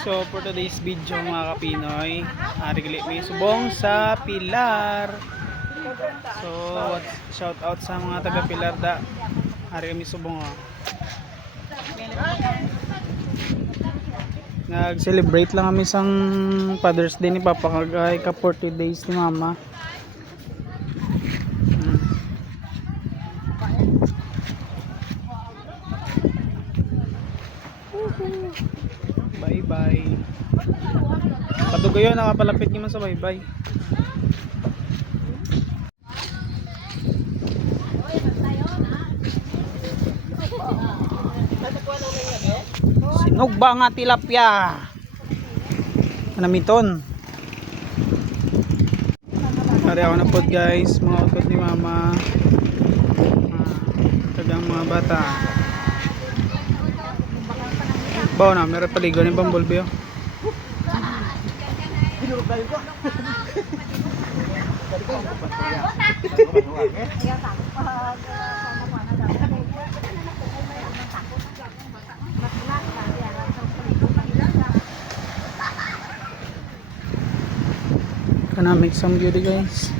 So for today's video mga kapinoy, arigali may subong sa Pilar. So shout out sa mga taga Pilar da. Ari kami subong oh. Nag-celebrate lang kami sang Father's Day ni Papa kagay ka 40 days ni Mama. Bye bye. Padugayon nakapalapit naman sa bye bye. Sinog ba nga tilapia? Kanamiton. Pare ako na pod guys, mga utot ni Mama. Tagang mga bata. Bawa na, meron paligo ni Bumblebee. Kana make some beauty guys.